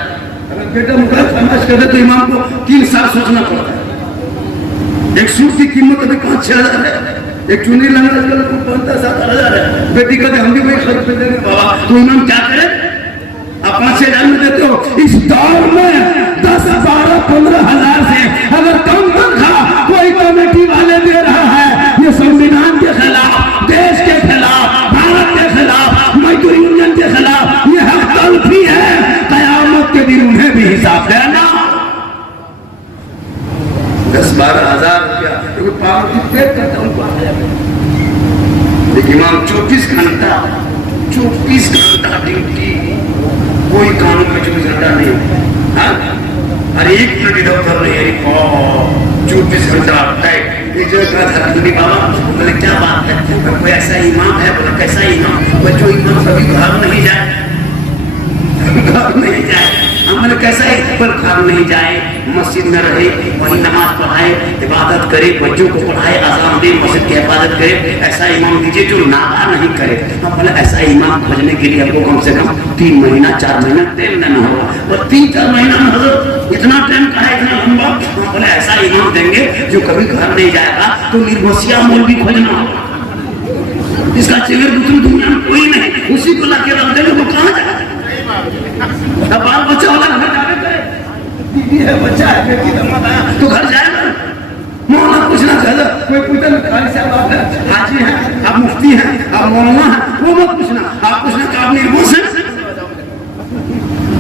अगर बेटा मोबाइल फरमाइश कर दे तो इमाम को 3 साल सोचना पड़ता है। एक सूट की कीमत अभी 5-6 हजार है, एक चुनी लंगा आजकल 5-7 हजार है। बेटी कहते हम भी वही खर्च पे देंगे बाबा, तो इमाम क्या करे? आप 5-6 हजार में देते हो। इस दौर में 10-12-15 हजार से अगर कम तनख्वाह कोई कमेटी वाले दे रहा है, ये संविधान के खिलाफ, देश के खिलाफ, भारत के खिलाफ, मजदूर यूनियन के खिलाफ ये हक तलफी है। कयामत के दिन उन्हें भी हिसाब देना। 10-12 हजार रुपया इमाम 24 घंटा ड्यूटी, कोई कानून में 24 घंटा नहीं। अरे एक मिनट इधर उधर नहीं, 24 घंटा एक जगह बाबा बोले क्या बात है? कोई ऐसा इमाम है? बोला कैसा इमाम? वो जो इमाम कभी घर नहीं जाए, घर नहीं जाए। हमने कैसा है? पर घर नहीं जाए, मस्जिद में रहे, वहीं नमाज पढ़ाए, इबादत करे, बच्चों को पढ़ाए, अज़ान दे, मस्जिद की हिफाजत करे। ऐसा इमाम दीजिए जो नागा नहीं करे। हम बोले ऐसा इमाम खोजने के लिए हमको कम से कम 3 महीना 4 महीना टाइम लेना होगा। और 3-4 महीना में हजरत इतना टाइम का है, इतना लंबा। हम बोले ऐसा इमाम देंगे जो कभी घर नहीं जाएगा, तो निर्भसिया मौलवी खोजना होगा, इसका चेहरा दूसरी दुनिया में कोई नहीं, उसी को ला के रख देंगे। वो कहाँ जाएगा? बाल बच्चा वाला घर जाके करे, दीदी है, बच्चा है, बेटी दामाद आया तो घर जाएगा। मौलाना पूछना चाहता, कोई पूछता ना खाली साहब आप है, हाजी हैं, आप मुफ्ती हैं, आप मौलाना हैं, वो मत पूछना। आप पूछना कि आप निर्मोश हैं।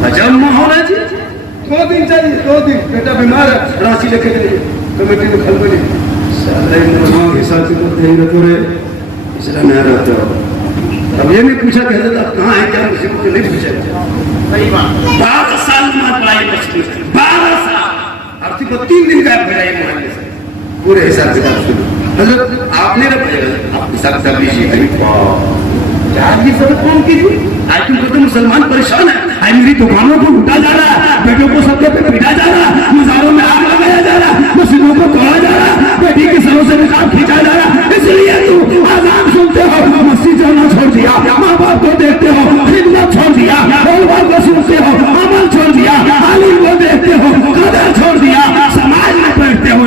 अजब माहौल है जी। 2 दिन चाहिए, 2 दिन। बेटा बीमार है, रांची लेके जाइए, कमेटी में खल बने हिसाब से इसलिए मैं रहता हूँ। अब ये नहीं पूछा कि हजरत आप कहाँ हैं, क्या किसी को नहीं पूछा। 12 साल में पढ़ाई मस्ती, 12 साल। अब सिर्फ 3 दिन का पढ़ाई मोहल्ले से पूरे हिसाब से हजरत आपने आप हिसाब से लीजिए। सब कौन कीजिए? आज तुमको तो मुसलमान परेशान है, आज मेरी दुकानों को लूटा जा रहा है, बेटों को सबके पे पीटा जा रहा है, मज़ारों में आग लगाया जा रहा है, मस्जिदों को तोड़ा जा रहा है, बेटी के सरों से निकाब खींचा जा रहा है। इसलिए तू आजान सुनते हो, मस्जिद जाना छोड़ दिया, माँ बाप को देखते हो, खिदमत छोड़ दिया, बोलबाल को सुनते हो, अमल छोड़ दिया, आलिम को देखते हो, कदर छोड़ दिया, समाज में बैठते हो।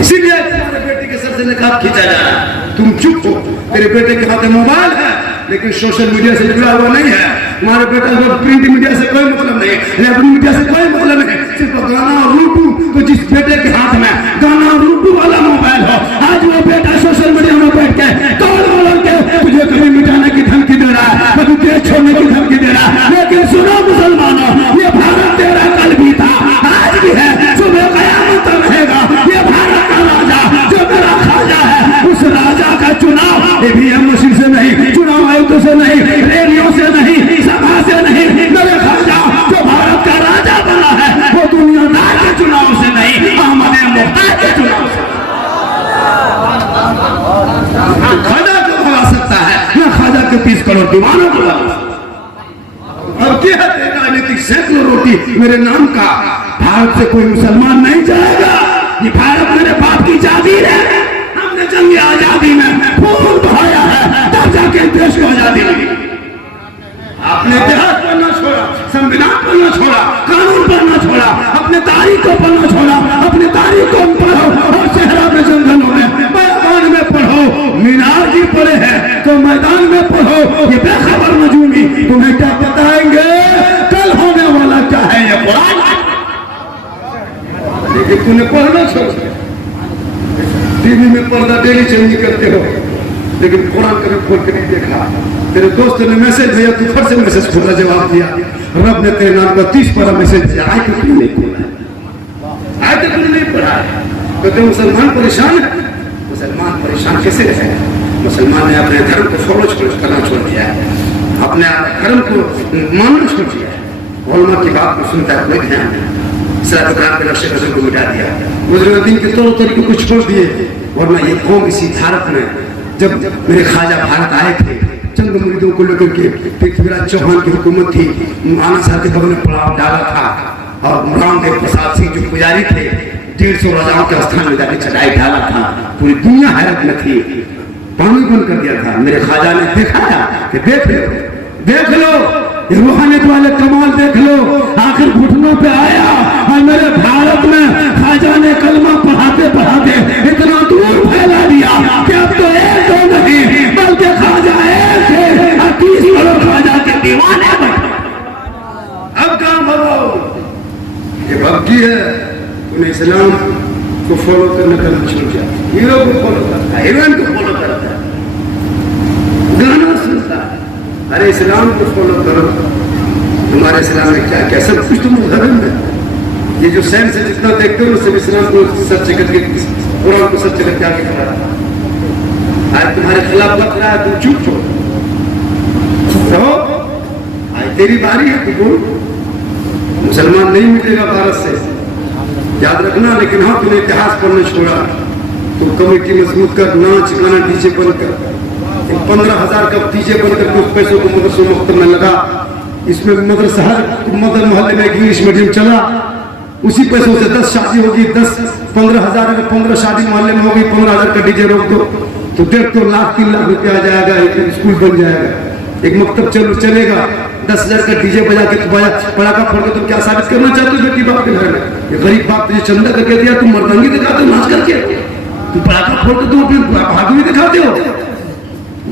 इसीलिए तुम्हारे बेटे के सर से निकाब खींचा जा रहा है। तुम चुप हो, तेरे बेटे के हाथ में मोबाइल है लेकिन सोशल मीडिया से जुड़ा हुआ नहीं है। तुम्हारे बेटा को प्रिंट मीडिया से कोई मतलब नहीं, इलेक्ट्रॉनिक मीडिया से कोई मतलब नहीं, सिर्फ गाना और यूट्यूब। तो जिस बेटे के हाथ में गाना और यूट्यूब वाला मोबाइल हो, आज वो बेटा सोशल मीडिया में बैठ के तुझे कभी मिटाने की धमकी दे रहा है, कभी देश छोड़ने की धमकी दे रहा है। लेकिन सुनो मुसलमानों, ये भारत तेरा कल भी था, आज भी है, सुबह कयामत तक रहेगा। ये भारत का राजा जो मेरा खाजा है, उस राजा का चुनाव ईवीएम मशीन से नहीं, चुनाव आयुक्त से नहीं, रैलियों से नहीं, सभा से नहीं, मेरे खाजा जो भारत का राजा बना है वो दुनियादार के चुनाव से नहीं, अहमद मुख्तार के चुनाव से। खाजा को भगा सकता है या खाजा के 30 करोड़ दीवानों को भगा सकता है। अब क्या है राजनीतिक सैकड़ों रोटी मेरे नाम का, भारत से कोई मुसलमान नहीं जाएगा। ये भारत मेरे बाप की जागीर है, हमने जंग आजादी में खून बहाया है, तब जाके देश को आजादी मिली। आपने इतिहास पढ़ना छोड़ा, संविधान पढ़ना छोड़ा, कानून पढ़ना छोड़ा, अपने तारीख को पढ़ना छोड़ा, अपने तारीख को पढ़ो और शहरा में जंगल को मैदान में पढ़ो, ये बेखबर नजूमी तुम्हें क्या बताएंगे कल होने वाला क्या है ये कुरान। लेकिन तूने पढ़ना छोड़ दिया, टीवी में पर्दा डेली चेंज करते हो, लेकिन कुरान कभी खोल के नहीं देखा। तेरे दोस्त ने मैसेज भेजा, तू फट से मैसेज खोला, जवाब दिया। रब ने तेरे नाम का 30 पारा मैसेज भेजा, आए तो तूने नहीं खोला, आए तो तूने नहीं पढ़ा। तो तुम मुसलमान परेशान है। मुसलमान परेशान कैसे रहेगा? मुसलमान ने अपने धर्म को फॉलो करना छोड़ दिया है, अपने धर्म को मानना छोड़ दिया है। उलमा की बात को सुनता है कोई ध्यान नहीं, सिरात कुरान के नक्शे कदम को मिटा दिया, गुजरे दिन के तौर तरीके को छोड़ दिए। वरना ये कौम इसी भारत में, जब मेरे ख्वाजा भारत आए थे चंद मुरीदों को लेकर के, पृथ्वीराज चौहान की हुकूमत थी, नाना साहब के बगल में पड़ाव डाला था और रामदेव प्रसाद सिंह जो पुजारी थे 150 राजाओं के स्थान में जाकर चढ़ाई डाला था। पूरी दुनिया हैरत में थी, पानी बंद कर दिया था। मेरे ख्वाजा ने दिखाया कि देख लो ये रूहानियत वाले कमाल देख लो। आखिर घुटनों पे आया और मेरे भारत में ख्वाजा ने कलमा पढ़ाते पढ़ाते इतना दूर फैला दिया कि अब तो एक दो नहीं बल्कि ख्वाजा एक थे और 30 करोड़ ख्वाजा के दीवाने बैठे। अब काम भरो, ये भक्ति है। तूने इस्लाम को फॉलो करने का छोड़ दिया, हीरो को फॉलो करता है, हीरोइन को फॉलो करता है, गाना सुनता है। अरे इस्लाम को फॉलो करो, तुम्हारे इस्लाम में क्या क्या सब कुछ तुम धर्म में। ये जो साइंस है जितना देखते हो सब इस्लाम को सच करके, कुरान को सच करके आगे खड़ा है। आज तुम्हारे खिलाफ बक रहा है, तुम चुप हो। आज तेरी बारी है, तू बोल। मुसलमान नहीं मिटेगा भारत से, याद रखना। लेकिन हाँ, तूने इतिहास पढ़ना छोड़ा, तुम कमेटी मजबूत कर, नाच गाना डीजे बंद कर। 15,000 का डीजे बनकर कुछ पैसों को मदरसों मुफ्त में लगा। इसमें मदरसा मदर मोहल्ले में इंग्लिश मीडियम चला, उसी पैसों से 10 शादी होगी, 10-15,000 अगर 15 शादी मोहल्ले में होगी, 15,000 का डीजे रोक दो तो 1.5 लाख 3 लाख रुपया आ जाएगा। एक स्कूल बन जाएगा, एक मकतब चलेगा। 10,000 का डीजे बजा के पटाखा फोड़ के तुम क्या साबित करना चाहते हो बेटी बाप के घर में? ये गरीब बाप तुझे चंदा करके दिया, तुम मर्दांगी दिखाते हो नाच करके, तुम पटाखा फोड़ के तुम अपने भागवी दिखाते हो।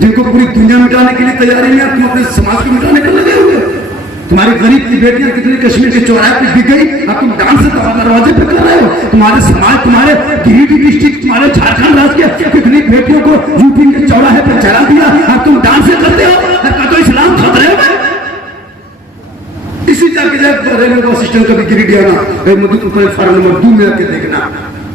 जिनको पूरी दुनिया मिटाने के लिए तैयारी में, तुम अपने समाज को मिटाने के लगे हुए। तुम्हारी गरीब की बेटियां कितनी कश्मीर के चौराहे पे बिक गई और तुम डांस से दरवाजे पे कर रहे हो। तुम्हारे समाज, तुम्हारे गिरिडीह डिस्ट्रिक्ट, तुम्हारे झारखंड राज्य के कितनी बेटियों को यूपी के चौराहे पे जला दिया और तुम डांस से करते हो। तो इस्लाम खतरे में। इसी जाके रेलवे बस स्टैंड कभी गिरिडीह आना, फार्म नंबर 2 में आके देखना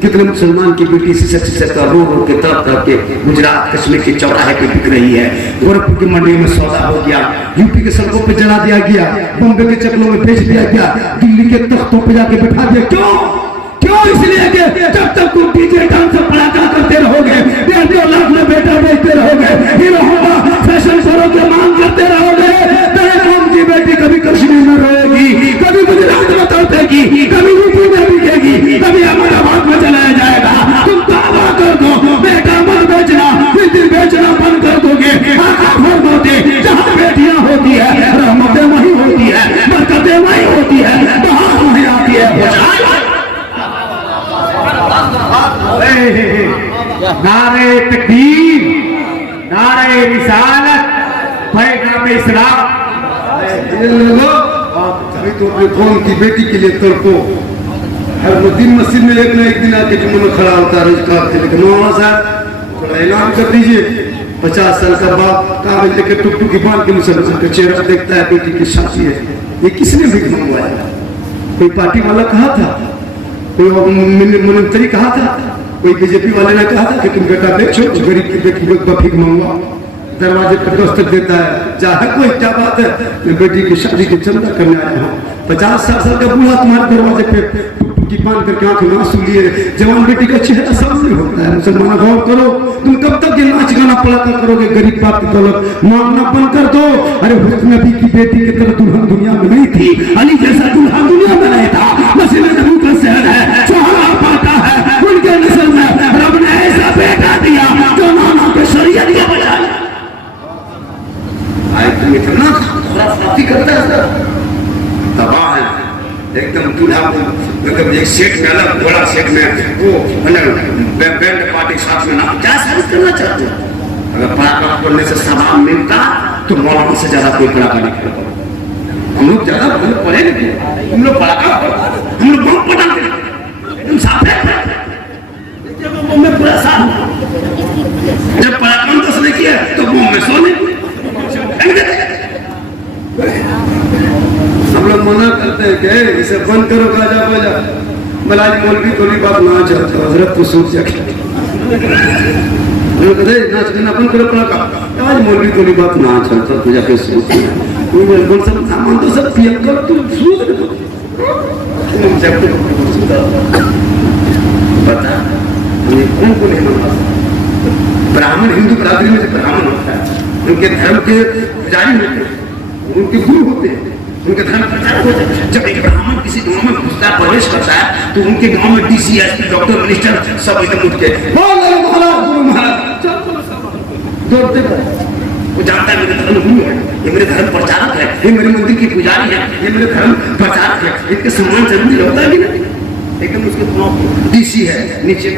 कितने मुसलमान की बेटी से रो के तरफ के गुजरात कश्मीर के चौराहे पे बिक रही है। गोरखपुर की मंडी में सौदा हो गया, यूपी के सड़कों पे जला दिया गया, बॉम्बे के चक्लों में बेच दिया गया, दिल्ली के तख्तों पे जाके बैठा दिया। क्यों? इसलिए कि जब तक तुम डीजे डांस पटाखा करते रहोगे, 1.5 लाख में बेटा बेचते रहोगे, हीरो होगा फैशन करोगे, मांग करते रहोगे, तेरे कौम की बेटी कभी कश्मीर में रोएगी, कभी गुजरात में तड़पेगी, कभी यूपी में बिकेगी, कभी अहमदाबाद में चलाया जाएगा। तुम दावा कर दो बेटा मत बेचना, फिर दिन बेचना बंद कर दोगे। जहाँ बेटियां होती है रहमतें वही होती है, बरकतें वही होती है, बाहर वही आती है। नारे तकबीर, नारे रिसालत, पैगाम इस्लाम। अभी तो अपने कौम की बेटी के लिए तड़पो। हर दिन मस्जिद में एक ना एक दिन आके जुम्मे में खड़ा होता है रजकार के, लेकिन मौलाना साहब थोड़ा ऐलान कर दीजिए। 50 साल का बाप कागज लेकर टुकटुकी बांध के मुसलमान का चेहरा देखता है, बेटी की शादी है। ये किसने भीख मंगवाया? कोई पार्टी वाला कहा था, कोई मंत्री कहा था, कोई बीजेपी वाले ने कहा था कि तुम बेटा बेचो, गरीब की बेटी को भीख मंगवाओ। दरवाजे पर दस्तक देता है, चाहे कोई क्या बात है, मैं बेटी की शादी के चंदा करने आया हूँ। 50 साल का बूढ़ा तुम्हारे दरवाजे पे टुकटुकी बांध करके आंखों में आंसू लिए, जवान बेटी का चेहरा सामने होता है। मुसलमान गौर करो, तुम कब तक ये नाच गाना पढ़ाता करोगे? गरीब बाप की दौलत मांगना बंद कर दो। अरे हुस्न नबी की बेटी की तरह दुल्हन दुनिया में नहीं थी, अली जैसा दुल्हन दुनिया में नहीं था। मसीह नबी का शहर है, चौहान पाता है, उनके नस्ल में रब ने ऐसा बेटा दिया जो नाना के शरीयत के बजाय। तुम इतना खुराफाती करता है, तबाह है एकदम। दूल्हा मतलब एक सेट में अलग, बड़ा सेट में वो बैंड पार्टी साथ में ना क्या साबित करना चाहते हो? अगर पढ़ाका पढ़ने से सवाब मिलता तो मौलाना से ज्यादा कोई पढ़ाका नहीं करता। हम लोग ज्यादा पढ़े नहीं, हम लोग पढ़ाका हम लोग बहुत पढ़ाते एकदम साफ है। में पूरा साफ जब पराक्रम दस ने किया तो वो में सोने हम लोग मना करते हैं कि इसे बंद करो गाजा बाजा। मलाली मौलवी थोड़ी बात ना चाहता हजरत तो सूख जाके कहते नाच गाना बंद करो पड़ा आज मौलवी थोड़ी बात ना चलता तो जाके सूख बोल सब सामान तो सब पिया कर तू सूख पता कौन को नहीं मानता। ब्राह्मण हिंदू बरादरी में जो ब्राह्मण होता है उनके धर्म के पुजारी होते हैं, उनके गुरु होते हैं, उनके धर्म प्रचारक होते हैं। जब एक ब्राह्मण किसी गांव में घुसता प्रवेश करता है तो उनके गांव में डीसी एसपी डॉक्टर मिनिस्टर सब एकदम उठ के महाराज गुरु महाराज दौड़ते वो जानता है मेरे धर्म गुरु है, ये मेरे धर्म प्रचारक है, ये मेरे मंदिर की पुजारी है, ये मेरे धर्म प्रचारक है, इनके सम्मान जरूरी होता है कि नहीं। एकदम उसके डीसी है नीचे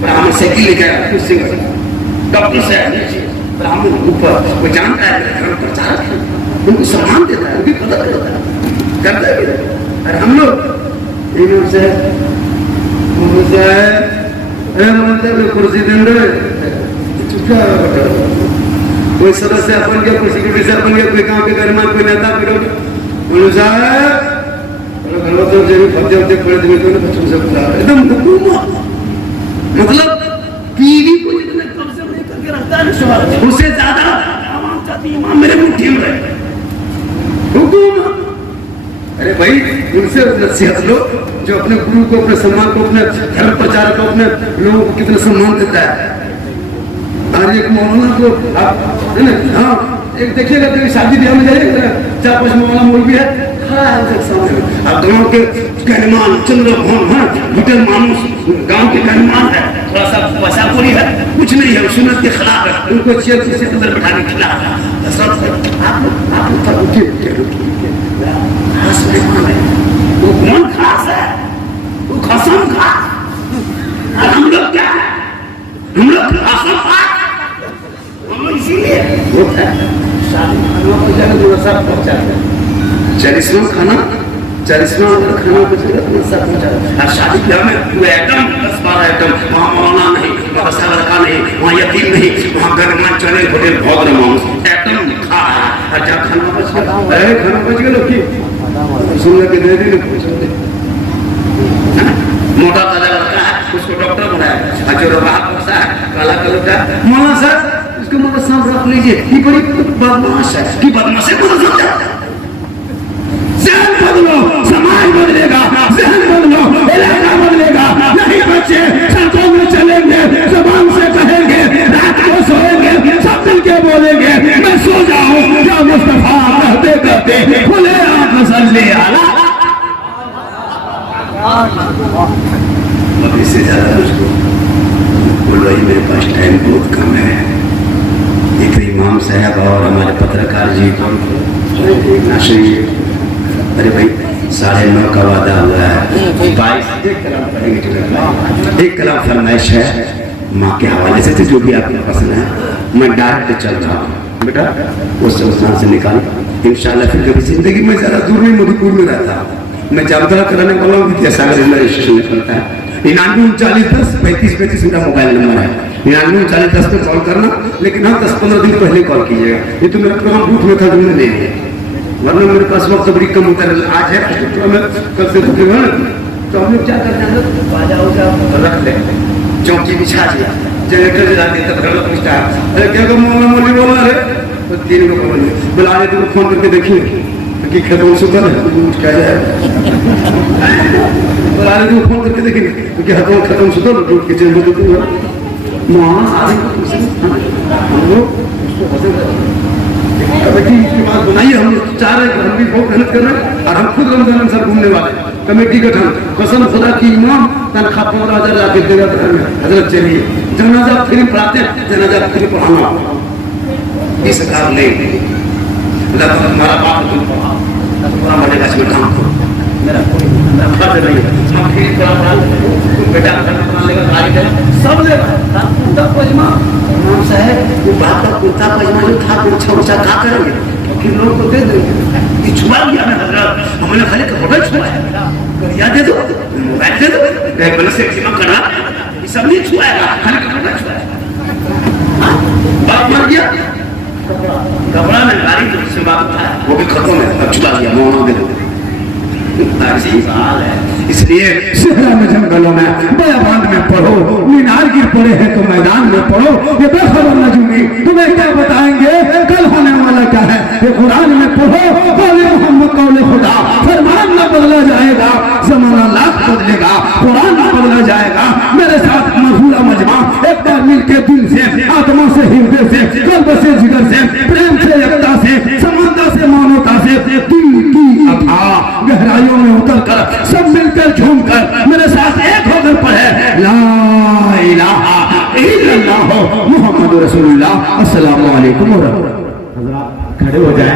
ब्राह्मण साइकिल लेकर डॉक्टर से नीचे ब्राह्मण ऊपर वो जानता है धर्म प्रचारक है, उनको सम्मान देता है, उनकी कदर करता है। और हम लोग इनसे कुर्सी दें कोई सदस्य अपन गया, कोई सेक्रेटरी से अपन गया, कोई गाँव के गरीब कोई नेता कोई साहब एकदम मतलब पीढ़ी को जितने कब्जे में करके रखता है उससे ज्यादा मेरे मुट्ठी में रहे हुकूमत। अरे भाई उनसे नसीहत लो जो अपने गुरु को, अपने सम्मान को, अपने धर्म प्रचार को, अपने लोगों को कितना सम्मान देता है। और एक मौलाना को आप है ना, हाँ एक देखिएगा कभी शादी ब्याह में जाइएगा 4-5 मौलाना मौलवी है अब गाँव के गणमान चंद्र भवन होटल मानुस गांव के गणमान है, थोड़ा सा पैसा पूरी है, कुछ नहीं है, सुन्नत के खिलाफ है, उनको चेयर से अंदर बैठाने के खिलाफ वो कौन खास है, वो खसम खा। हम लोग क्या है, हम लोग खसम खा, हम लोग इसीलिए होता है चालीसवां खाना शादी ब्याह में आइटम 10-12 आइटम, वहाँ मौलाना नहीं, वहाँ लड़का नहीं, वहाँ यतीम नहीं, वहाँ गरमान चले होटल भोग मांस आइटम खा और जब खाना बच गया सुन के दे दी मोटा ताजा लड़का है उसको डॉक्टर बनाया, जो रहा पैसा है काला कलर का मौलाना सर उसको मतलब सांप रख लीजिए, ये बड़ी बदमाश है कि बदमाश है मतलब समझा। ज़हन बदलो समाज बदलेगा, ज़हन बदलो इलाका बदलेगा। नहीं बच्चे सड़कों में चलेंगे, ज़बान से कहेंगे, रात को सोएंगे, सब मिल के बोलेंगे मैं सो जाऊं क्या मुस्तफा कहते कहते खुले आंख सल्ले आला। अब इससे ज्यादा उसको बोल रही मेरे पास टाइम बहुत कम है। एक इमाम साहब और हमारे पत्रकार जी को अरे भाई 9:30 का वादा हुआ है, 22 एक कलाम फरमाइश है माँ के हवाले से, जो भी आपको पसंद है मैं डायरेक्ट चल रहा हूँ बेटा, उससे उस से निकाल इंशाल्लाह। फिर कभी जिंदगी में ज्यादा दूर नहीं, मधुपुर में रहता हूँ मैं, जामतला कराने वाला हूँ, विद्यासागर जिला स्टेशन में चलता है। 99 39 10 35 मेरा मोबाइल नंबर है, 99 40 10 पे कॉल करना, लेकिन हाँ 10-15 दिन पहले कॉल कीजिएगा। ये तो मेरा प्रोग्राम बूथ में था जो मैंने नहीं है, वरना मेरे पास वक्त बड़ी कम होता है। आज है कल से तो हम लोग क्या करते हैं बाजा उजा रख ले, चौकी बिछा दिया, जनरेटर जला दिया, तब घर पूछता है अरे क्या मौला मौली बोल रहा है तो 3 लोग बुला लेते तो फोन करके देखिए कि खत्म सुधर क्या जाए, बुला लेते फोन करके देखेंगे क्योंकि खत्म सुधर किचन में देते हम लोग कमेटी की बात बनाइए। हम चाह रहे हैं, हम भी बहुत मेहनत कर रहे हैं और हम खुद रमजान अनुसार घूमने वाले। कमेटी गठन कसम खुदा की इमाम तनख्वाह 15,000 लाके देगा हजरत चलिए जनाजा फ्री पढ़ाते हैं, जनाजा फ्री पढ़ाना इस सरकार ने हमारा बाप तुम पूरा मरेगा इसमें काम करो, मेरा फर्ज नहीं है। हम फ्री पढ़ा बेटा बना लेगा सब ले कुर्ता पजामा साहब, वो बात का कुर्ता पजामा जो था कुछ उछा क्या करेंगे, फिर लोग को दे देंगे। ये छुआ लिया ना हजरत, हमने खाली कपड़ा छुआया, या दे दो मोबाइल दे दो, बैग बना से एक्टिवा करा, ये सब नहीं छुआएगा, खाली कपड़ा छुआएगा। बाप मर गया, कपड़ा में गाड़ी तो इससे बाप था, वो भी खत्म है, अब छुआ लिया, मोहम्मद दे दो। इसलिए शहरों में, जंगलों में, बयाबान में पढ़ो, मीनार गिर पड़े हैं तो मैदान में पढ़ो। ये बेखबर नजूमी तुम्हें क्या बताएंगे कल होने वाला क्या है, ये कुरान में पढ़ो। कौले मोहम्मद कौले खुदा, फरमान न बदला जाएगा, जमाना लाख बदलेगा, कुरान न बदला जाएगा। मेरे साथ मजबूरा मजमा एक बार मिलके दिल से, आत्मा से, हृदय से, कल्ब से, जिगर से, प्रेम से, एकता से, समानता से, मानवता से, दिल की अथाह गहराइयों में उतर कर सब मिलकर झूमकर मेरे साथ एक होकर पढ़े ला इलाहा इल्लल्लाह मुहम्मद रसूलुल्लाह। अस्सलामु अलैकुम व रहमतुल्लाह। खड़े हो जाए।